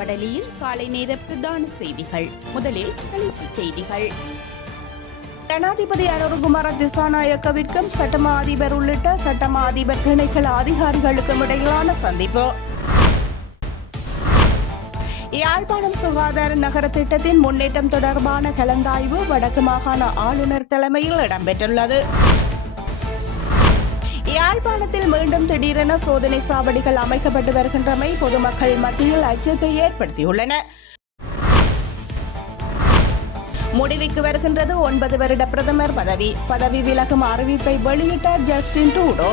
வடலியில் காலை நேர பிரதான செய்திகள். முதலில் தலைப்புச் செய்திகள். ஜனாதிபதி அனுரகுமார திசாநாயக்கவிற்கும் சட்டமா அதிபர் உள்ளிட்ட சட்டமா அதிபர் திணைக்கள அதிகாரிகளுக்கும் இடையிலான சந்திப்பு. யாழ்ப்பாணம் சுகாதார நகர திட்டத்தின் முன்னேற்றம் தொடர்பான கலந்தாய்வு வடக்கு மாகாண ஆளுநர் தலைமையில் இடம்பெற்றுள்ளது. யாழ்ப்பாணத்தில் மீண்டும் திடீரென சோதனை சாவடிகள் அமைக்கப்பட்டு வருகின்றமை பொதுமக்கள் மத்தியில் அச்சத்தை ஏற்படுத்தியுள்ளன. முடிவுக்கு வருகின்றது 9 வருட பிரதமர் பதவி விலகும் அறிவிப்பை வெளியிட்டார் ஜஸ்டின் ட்ரூடோ.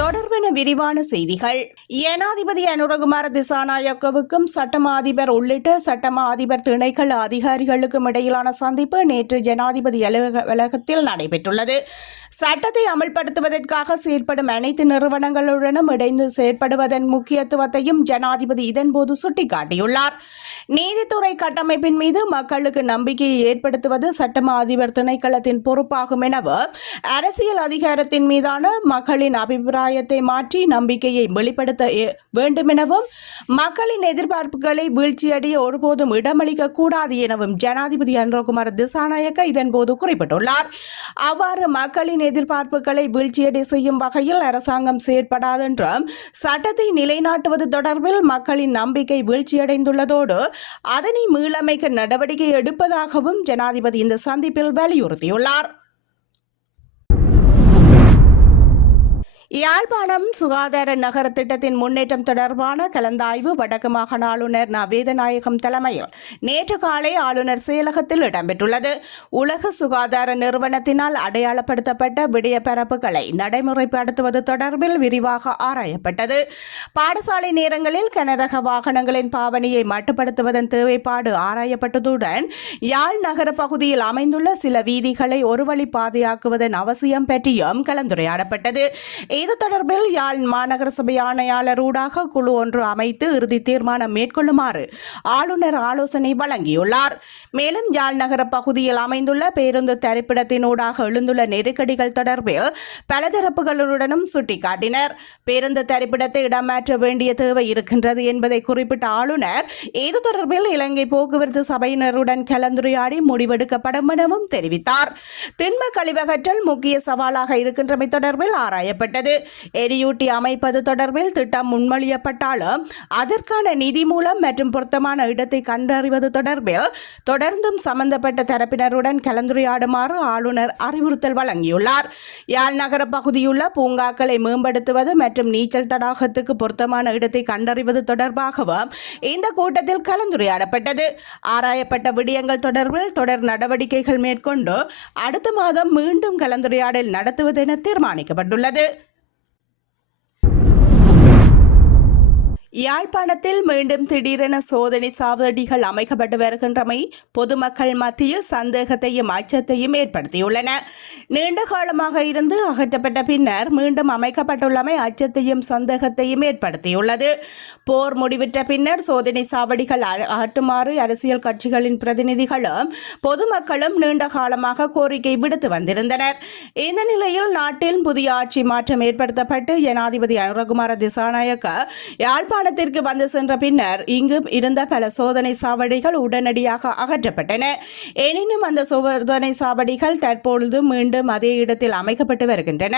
தொடர்பான விரிவான செய்திகள். ஜனாதிபதி அனுரகுமார திசாநாயக்கவுக்கும் சட்டமா அதிபர் உள்ளிட்ட சட்டமா அதிபர் திணைக்கள அதிகாரிகளுக்கும் இடையிலான சந்திப்பு நேற்று ஜனாதிபதி அலுவலகத்தில் நடைபெற்றுள்ளது. சட்டத்தை அமல்படுத்துவதற்காக செயற்படும் அனைத்து நிறுவனங்களுடனும் இணைந்து செயற்படுவதன் முக்கியத்துவத்தையும் ஜனாதிபதி இதன்போது சுட்டிக்காட்டியுள்ளார். நீதித்துறை கட்டமைப்பின் மீது மக்களுக்கு நம்பிக்கையை ஏற்படுத்துவது சட்டமா அதிபர் திணைக்களத்தின் பொறுப்பாகும் எனவும் அரசியல் அதிகாரத்தின் மீதான மக்களின் அபிப்பிராயத்தை மாற்றி நம்பிக்கையை வெளிப்படுத்த வேண்டும் எனவும் மக்களின் எதிர்பார்ப்புகளை வீழ்ச்சியடைய ஒருபோதும் இடமளிக்க கூடாது எனவும் ஜனாதிபதி அனுரகுமார திசாநாயக்க இதன்போது குறிப்பிட்டுள்ளார். அவ்வாறு மக்களின் எதிர்பார்ப்புகளை வீழ்ச்சியடை செய்யும் வகையில் அரசாங்கம் செயற்படாதென்றும் சட்டத்தை நிலைநாட்டுவது தொடர்பில் மக்களின் நம்பிக்கை வீழ்ச்சியடைந்துள்ளதோடு அதனை மீளமைக்க நடவடிக்கை எடுப்பதாகவும் ஜனாதிபதி இந்த சந்திப்பில் வலியுறுத்தியுள்ளார். யாழ்ப்பாணம் சுகாதார நகர திட்டத்தின் முன்னேற்றம் தொடர்பான கலந்தாய்வு வடக்கு மாகாண ஆளுநர் வேதநாயகம் தலைமையில் நேற்று காலை ஆளுநர் செயலகத்தில் இடம்பெற்றுள்ளது. உலக சுகாதார நிறுவனத்தினால் அடையாளப்படுத்தப்பட்ட விடய பரப்புகளை நடைமுறைப்படுத்துவது தொடர்பில் விரிவாக ஆராயப்பட்டது. பாடசாலை நேரங்களில் கனரக வாகனங்களின் பாவனையை மட்டுப்படுத்துவதன் தேவைப்பாடு ஆராயப்பட்டதுடன் யாழ் நகர பகுதியில் அமைந்துள்ள சில வீதிகளை ஒருவழி பாதையாக்குவதன் அவசியம் பற்றியும் கலந்துரையாடப்பட்டது. இது தொடர்பில் யாழ் மாநகர சபை ஆணையாளர் ஊடாக குழு ஒன்று அமைத்து இறுதி தீர்மானம் மேற்கொள்ளுமாறு ஆளுநர் ஆலோசனை வழங்கியுள்ளார். மேலும் யாழ் நகர பகுதியில் அமைந்துள்ள பேருந்து தரிப்பிடத்தினூடாக எழுந்துள்ள நெருக்கடிகள் தொடர்பில் பலதரப்புகளுடனும் சுட்டிக்காட்டினர். பேருந்து தரிப்பிடத்தை இடமாற்ற வேண்டிய தேவை இருக்கின்றது என்பதை குறிப்பிட்ட ஆளுநர் இது தொடர்பில் இலங்கை போக்குவரத்து சபையினருடன் கலந்துரையாடி முடிவெடுக்கப்படும் எனவும் தெரிவித்தார். திண்ம கழிவகற்றல் முக்கிய சவாலாக இருக்கின்றமை தொடர்பில் ஆராயப்பட்டது. எரியூட்டி அமைப்பது தொடர்பில் திட்டம் முன்மொழியப்பட்டாலும் அதற்கான நிதி மூலம் மற்றும் பொருத்தமான இடத்தை கண்டறிவது தொடர்பில் தொடர்ந்தும் சம்பந்தப்பட்ட தரப்பினருடன் கலந்துரையாடுமாறு ஆளுநர் அறிவுறுத்தல் வழங்கியுள்ளார். யாழ் நகர பகுதியுள்ள பூங்காக்களை மேம்படுத்துவது மற்றும் நீச்சல் தடாகத்துக்கு பொருத்தமான இடத்தை கண்டறிவது தொடர்பாகவும் இந்த கூட்டத்தில் கலந்துரையாடப்பட்டது. ஆராயப்பட்ட விடயங்கள் தொடர்பில் தொடர் நடவடிக்கைகள் மேற்கொண்டு அடுத்த மாதம் மீண்டும் கலந்துரையாடல் நடத்துவதென தீர்மானிக்கப்பட்டுள்ளது. யாழ்ப்பாணத்தில் மீண்டும் திடீரென சோதனை சாவடிகள் அமைக்கப்பட்டு வருகின்றமை பொதுமக்கள் மத்தியில் சந்தேகத்தையும் அச்சத்தையும் ஏற்படுத்தியுள்ளன. நீண்ட காலமாக இருந்து அகற்றப்பட்ட பின்னர் மீண்டும் அமைக்கப்பட்டுள்ளமை அச்சத்தையும் சந்தேகத்தையும் ஏற்படுத்தியுள்ளது. போர் முடிவிட்ட பின்னர் சோதனை சாவடிகள் அகற்றுமாறு அரசியல் கட்சிகளின் பிரதிநிதிகளும் பொதுமக்களும் நீண்ட காலமாக கோரிக்கை விடுத்து வந்திருந்தனர். இந்த நிலையில் நாட்டில் புதிய ஆட்சி மாற்றம் ஏற்படுத்தப்பட்டு ஜனாதிபதி அனுரகுமார திசாநாயக்க யாழ்ப்பாணத்திற்கு வந்து சென்ற பின்னர் இங்கு இருந்த பல சோதனை சாவடிகள் உடனடியாக அகற்றப்பட்டன. எனினும் அந்த சோதனை சாவடிகள் தற்பொழுது மீண்டும் அதே இடத்தில் அமைக்கப்பட்டு வருகின்றன.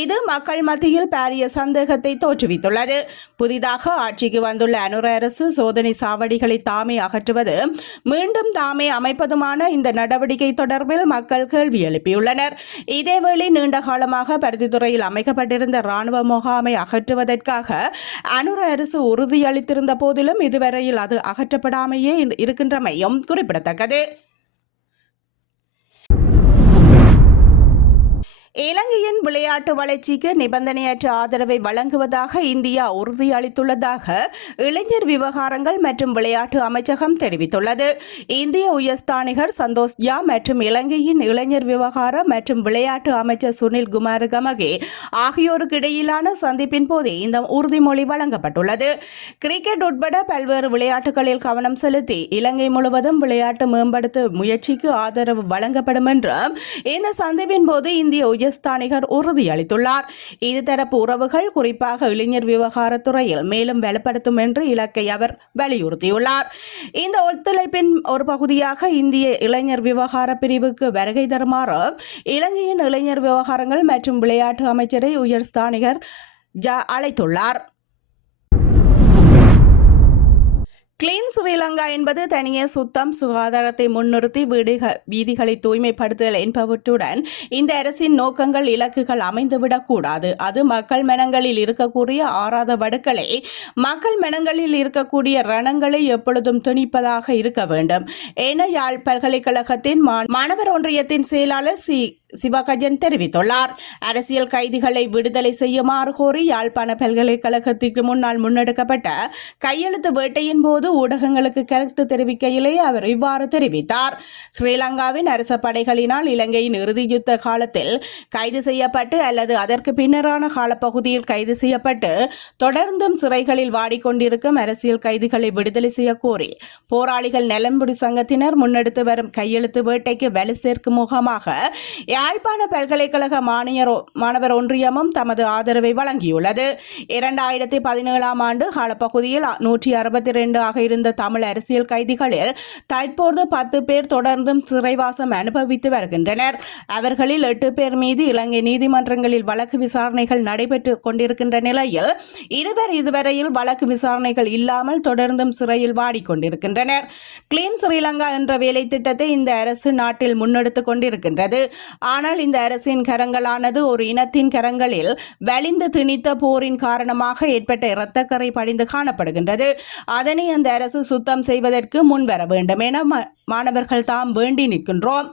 இது மக்கள் மத்தியில் பாரிய சந்தேகத்தை தோற்றுவித்துள்ளது. புதிதாக ஆட்சிக்கு வந்துள்ள அனுர அரசு சோதனை சாவடிகளை தாமே அகற்றுவது மீண்டும் தாமே அமைப்பதுமான இந்த நடவடிக்கை தொடர்பில் மக்கள் கேள்வி எழுப்பியுள்ளனர். இதேவேளை நீண்ட காலமாக பருத்தித்துறையில் அமைக்கப்பட்டிருந்த ராணுவ முகாமை அகற்றுவதற்காக அனுர அரசு உறுதியளித்திருந்த போதிலும் இதுவரையில் அது அகற்றப்படாமையே இருக்கின்றமையும் குறிப்பிடத்தக்கது. இலங்கையின் விளையாட்டு வளர்ச்சிக்கு நிபந்தனையற்ற ஆதரவை வழங்குவதாக இந்தியா உறுதியளித்துள்ளதாக இளைஞர் விவகாரங்கள் மற்றும் விளையாட்டு அமைச்சகம் தெரிவித்துள்ளது. இந்திய உயர்ஸ்தானிகர் சந்தோஷ் ஜா மற்றும் இலங்கையின் இளைஞர் விவகார மற்றும் விளையாட்டு அமைச்சர் சுனில் குமார் கமகே ஆகியோருக்கு இடையிலான சந்திப்பின் போதே இந்த உறுதிமொழி வழங்கப்பட்டுள்ளது. கிரிக்கெட் உட்பட பல்வேறு விளையாட்டுகளில் கவனம் செலுத்தி இலங்கை முழுவதும் விளையாட்டு மேம்படுத்த முயற்சிக்கு ஆதரவு வழங்கப்படும் என்றும் இந்த சந்திப்பின் போது இந்திய உயர்ஸ்தானிகர் உறுதியளித்துள்ளார். இருதரப்பு உறவுகள் குறிப்பாக இளைஞர் விவகாரத்துறையில் மேலும் வலுப்படுத்தும் என்று இலக்கை அவர் வலியுறுத்தியுள்ளார். இந்த ஒத்துழைப்பின் ஒரு பகுதியாக இந்திய இளைஞர் விவகார பிரிவுக்கு வருகை தருமாறு இலங்கையின் இளைஞர் விவகாரங்கள் மற்றும் விளையாட்டு அமைச்சரை உயர்ஸ்தானிகர் அழைத்துள்ளார். கிளீன் ஸ்ரீலங்கா என்பது தனியே சுத்தம், சுகாதாரத்தை முன்னிறுத்தி வீதிகளை தூய்மைப்படுத்துதல் என்பவற்றுடன் இந்த அரசின் நோக்கங்கள் இலக்குகள் அமைந்துவிடக்கூடாது. அது மக்கள் மனங்களில் இருக்கக்கூடிய ஆறாத வடுக்களை, மக்கள் மனங்களில் இருக்கக்கூடிய ரணங்களை எப்பொழுதும் துணிப்பதாக இருக்க வேண்டும் என யாழ் பல்கலைக்கழகத்தின் மாணவர் ஒன்றியத்தின் செயலாளர் சிவகஜன் தெரிவித்துள்ளார். அரசியல் கைதிகளை விடுதலை செய்யுமாறு கோரி யாழ்ப்பாண பல்கலைக்கழகத்திற்கு முன்னால் முன்னெடுக்கப்பட்ட கையெழுத்து வேட்டையின் போது ஊடகங்களுக்கு கருத்து தெரிவிக்கையிலே அவர் இவ்வாறு தெரிவித்தார். ஸ்ரீலங்காவின் அரச படைகளினால் இலங்கையின் இறுதி யுத்த காலத்தில் கைது செய்யப்பட்டு அல்லது அதற்கு பின்னரான காலப்பகுதியில் கைது செய்யப்பட்டு தொடர்ந்தும் சிறைகளில் வாடிக்கொண்டிருக்கும் அரசியல் கைதிகளை விடுதலை செய்ய கோரி போராளிகள் நலன்புரி சங்கத்தினர் முன்னெடுத்து வரும் கையெழுத்து வேட்டைக்கு வலு சேர்க்கும் முகமாக யாழ்ப்பாண பல்கலைக்கழக மாணவர் ஒன்றியமும் தமது ஆதரவை வழங்கியுள்ளது. 2017ஆம் ஆண்டு காலப்பகுதியில் 162 இருந்த தமிழ் அரசியல் கைதிகளில் தற்போது 10 பேர் தொடர்ந்தும் சிறைவாசம் அனுபவித்து வருகின்றனர். அவர்களில் 8 பேர் மீது இலங்கை நீதிமன்றங்களில் வழக்கு விசாரணைகள் நடைபெற்று கொண்டிருக்கின்ற நிலையில் 2 பேர் இதுவரையில் வழக்கு விசாரணைகள் இல்லாமல் தொடர்ந்தும் சிறையில் வாடிக்கொண்டிருக்கின்றனர். கிளீன் ஸ்ரீலங்கா என்ற வேலை திட்டத்தை இந்த அரசு நாட்டில் முன்னெடுத்துக் கொண்டிருக்கின்றது. ஆனால் இந்த அரசின் கரங்களானது ஒரு இனத்தின் கரங்களில் வலிந்து திணித்த போரின் காரணமாக ஏற்பட்ட இரத்தக்கரை படிந்து காணப்படுகின்றது. அதனை அந்த அரசு சுத்தம் செய்வதற்கு முன்வர வேண்டும் என மாணவர்கள் தாம் வேண்டி நிற்கின்றோம்.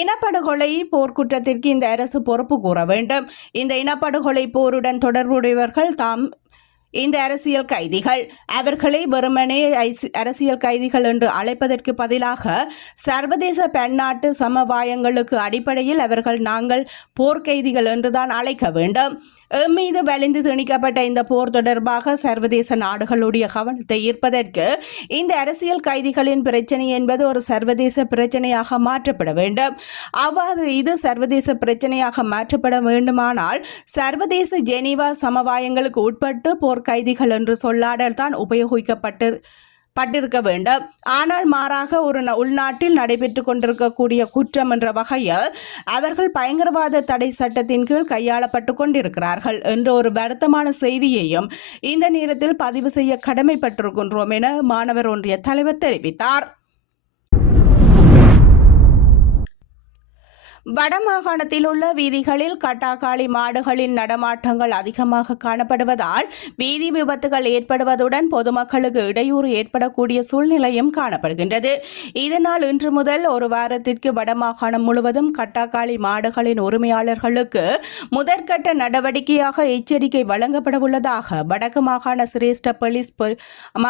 இனப்படுகொலை போர்க்குற்றத்திற்கு இந்த அரசு பொறுப்பு கூற வேண்டும். இந்த இனப்படுகொலை போருடன் தொடர்புடையவர்கள் தாம் இந்த அரசியல் கைதிகள். அவர்களை வெறுமனே அரசியல் கைதிகள் என்று அழைப்பதற்கு பதிலாக சர்வதேச பன்னாட்டு சமவாயங்களுக்கு அடிப்படையில் அவர்கள் நாங்கள் போர்க்கைதிகள் என்றுதான் அழைக்க வேண்டும். மீது வலிந்து திணிக்கப்பட்ட இந்த போர் தொடர்பாக சர்வதேச நாடுகளுடைய கவனத்தை ஈர்ப்பதற்கு இந்த அரசியல் கைதிகளின் பிரச்சனை என்பது ஒரு சர்வதேச பிரச்சனையாக மாற்றப்பட வேண்டும். அவ்வாறு இது சர்வதேச பிரச்சனையாக மாற்றப்பட வேண்டுமானால் சர்வதேச ஜெனீவா சமவாயங்களுக்கு உட்பட்டு போர் கைதிகள் என்று சொல்லாடல் தான் உபயோகிக்கப்பட்டிருக்க வேண்டும். ஆனால் மாறாக ஒரு உள்நாட்டில் நடைபெற்றுக் கொண்டிருக்கக்கூடிய குற்றம் என்ற வகையில் அவர்கள் பயங்கரவாத தடை சட்டத்தின் கீழ் கையாளப்பட்டுக் கொண்டிருக்கிறார்கள் என்ற ஒரு வருத்தமான செய்தியையும் இந்த நேரத்தில் பதிவு செய்ய கடமைப்பட்டிருக்கின்றோம் என மாணவர் ஒன்றிய தலைவர் தெரிவித்தார். வடமாகாணத்தில் உள்ள வீதிகளில் கட்டாக்காளி மாடுகளின் நடமாட்டங்கள் அதிகமாக காணப்படுவதால் வீதி விபத்துகள் ஏற்படுவதுடன் பொதுமக்களுக்கு இடையூறு ஏற்படக்கூடிய சூழ்நிலையும் காணப்படுகின்றது. இதனால் இன்று முதல் ஒரு வாரத்திற்கு வடமாகாணம் முழுவதும் கட்டாக்காளி மாடுகளின் உரிமையாளர்களுக்கு முதற்கட்ட நடவடிக்கையாக எச்சரிக்கை வழங்கப்படவுள்ளதாக வடக்கு மாகாண சிரேஷ்ட போலீஸ்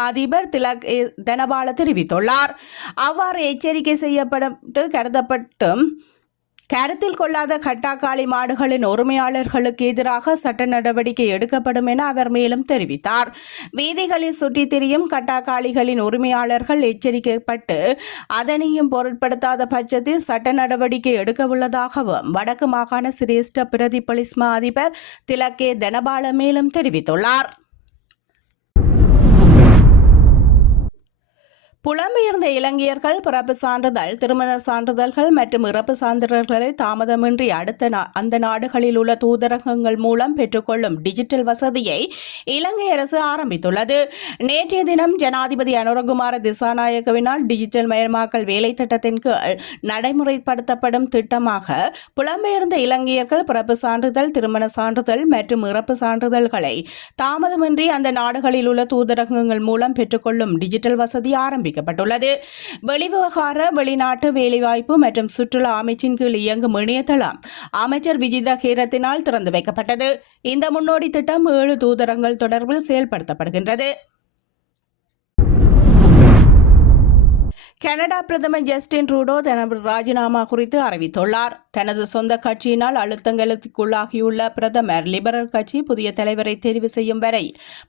அதிபர் திலக் தனபால தெரிவித்துள்ளார். அவ்வாறு எச்சரிக்கை செய்யப்பட்டு கருத்தில் கொள்ளாத கட்டாக்காளி மாடுகளின் உரிமையாளர்களுக்கு எதிராக சட்ட நடவடிக்கை எடுக்கப்படும் என அவர் மேலும் தெரிவித்தார். வீதிகளில் சுற்றித் திரியும் கட்டாக்காளிகளின் உரிமையாளர்கள் எச்சரிக்கப்பட்டு அதனையும் பொருட்படுத்தாத பட்சத்தில் சட்ட நடவடிக்கை எடுக்கவுள்ளதாகவும் வடக்கு மாகாண சிரேஷ்ட பிரதி போலீஸ் அதிபர் திலக்கே தனபால மேலும் தெரிவித்துள்ளார். புலம்பெயர்ந்த இலங்கையர்கள் பிறப்பு சான்றிதழ், திருமண சான்றிதழ்கள் மற்றும் இறப்பு சான்றிதழ்களை தாமதமின்றி அந்த நாடுகளில் உள்ள தூதரகங்கள் மூலம் பெற்றுக்கொள்ளும் டிஜிட்டல் வசதியை இலங்கை அரசு ஆரம்பித்துள்ளது. நேற்றைய தினம் ஜனாதிபதி அனுரகுமார திசாநாயக்கவினால் டிஜிட்டல் மயமாக்கல் வேலை திட்டத்தின் கீழ் நடைமுறைப்படுத்தப்படும் திட்டமாக புலம்பெயர்ந்த இலங்கையர்கள் பிறப்பு சான்றிதழ், திருமண சான்றிதழ் மற்றும் இறப்பு சான்றிதழ்களை தாமதமின்றி அந்த நாடுகளில் உள்ள தூதரகங்கள் மூலம் பெற்றுக்கொள்ளும் டிஜிட்டல் வசதி ஆரம்பிக்கப்பட்டுள்ளது. வெளிவிவகார, வெளிநாட்டு வேலைவாய்ப்பு மற்றும் சுற்றுலா அமைச்சின் கீழ் இயங்கும் இணையதளம் அமைச்சர் விஜித ஹேரத்தினால் திறந்து வைக்கப்பட்டது. இந்த முன்னோடி திட்டம் 7 தூதரகங்கள் தொடர்பில் செயல்படுத்தப்படுகின்றது. கனடா பிரதமர் ஜஸ்டின் ட்ரூடோ தனது ராஜினாமா குறித்து அறிவித்துள்ளார். தனது சொந்த கட்சியினால் அழுத்தங்களுக்குள்ளாகியுள்ள பிரதமர் லிபரல் கட்சி புதிய தலைவரை தெரிவு செய்யும் வரை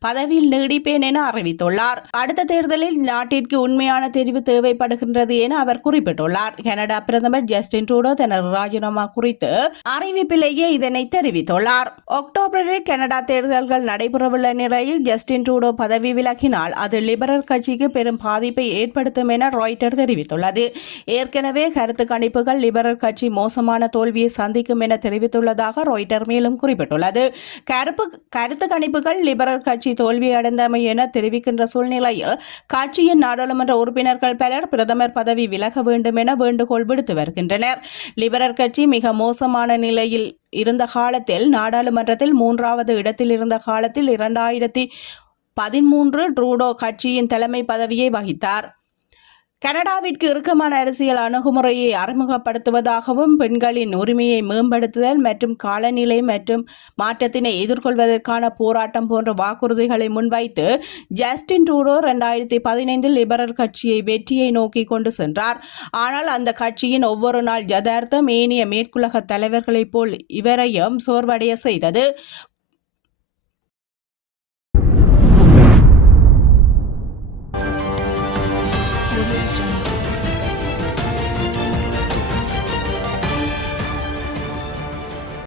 பதவியில் நீடிப்பேன் என அறிவித்துள்ளார். அடுத்த தேர்தலில் நாட்டிற்கு உண்மையான தெரிவு தேவைப்படுகின்றது என அவர் குறிப்பிட்டுள்ளார். கனடா பிரதமர் ஜஸ்டின் ட்ரூடோ தனது ராஜினாமா குறித்து அறிவிப்பிலேயே இதனை தெரிவித்துள்ளார். அக்டோபரில் கனடா தேர்தல்கள் நடைபெறவுள்ள நிலையில் ஜஸ்டின் ட்ரூடோ பதவி விலகினால் அது லிபரல் கட்சிக்கு பெரும் பாதிப்பை ஏற்படுத்தும் என ராய்ட்டர் தெரிவித்துள்ளது. ஏற்கனவே கருத்து கணிப்புகள் லிபரல் கட்சி மோசமான தோல்வியை சந்திக்கும் என தெரிவித்துள்ளதாக ராய்ட்டர் மேலும் குறிப்பிட்டுள்ளது. கருத்து கணிப்புகள் லிபரல் கட்சி தோல்வியடைந்தமை என தெரிவிக்கின்ற சூழ்நிலையில் கட்சியின் நாடாளுமன்ற உறுப்பினர்கள் பலர் பிரதமர் பதவி விலக வேண்டும் என வேண்டுகோள் விடுத்து வருகின்றனர். லிபரல் கட்சி மிக மோசமான நிலையில் இருந்த காலத்தில் நாடாளுமன்றத்தில் 3வது இடத்தில் இருந்த காலத்தில் 2013 ட்ரூடோ கட்சியின் தலைமை பதவியை வகித்தார். கனடாவிற்கு இறுக்கமான அரசியல் அணுகுமுறையை அறிமுகப்படுத்துவதாகவும் பெண்களின் உரிமையை மேம்படுத்துதல் மற்றும் காலநிலை மற்றும் மாற்றத்தினை எதிர்கொள்வதற்கான போராட்டம் போன்ற வாக்குறுதிகளை முன்வைத்து ஜஸ்டின் ட்ரூடோ 2015 லிபரல் கட்சியை வெற்றியை நோக்கி கொண்டு சென்றார். ஆனால் அந்த கட்சியின் ஒவ்வொரு நாள் யதார்த்தம் ஏனைய மேற்குலக தலைவர்களைப் போல் இவரையும் சோர்வடைய செய்தது.